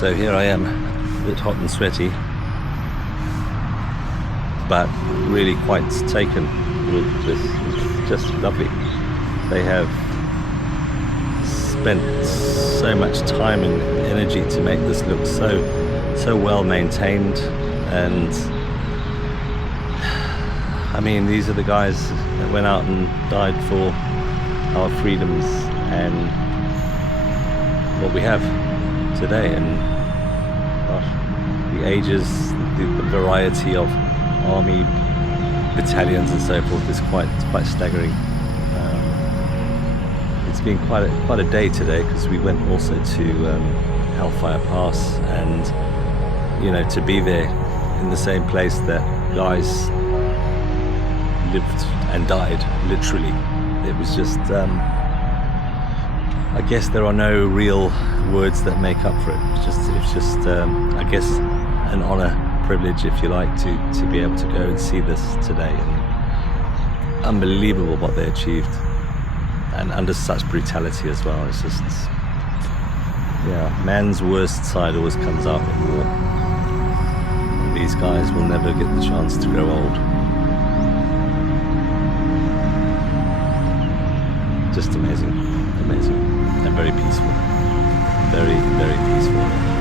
So here I am, a bit hot and sweaty, but really quite taken with this. It's just lovely. They have spent so much time and energy to make this look so well maintained, and I mean, these are the guys that went out and died for our freedoms and what we have today. And gosh, the ages, the variety of army battalions and so forth is quite staggering. It's been quite a day today, because we went also to Hellfire Pass, and you know, to be there in the same place that guys lived and died, literally. It was just, I guess there are no real words that make up for it. It's just I guess an honor, privilege, if you like, to be able to go and see this today. And unbelievable what they achieved, and under such brutality as well. It's just, yeah, man's worst side always comes out in war. These guys will never get the chance to grow old. Just amazing, and very peaceful, very peaceful.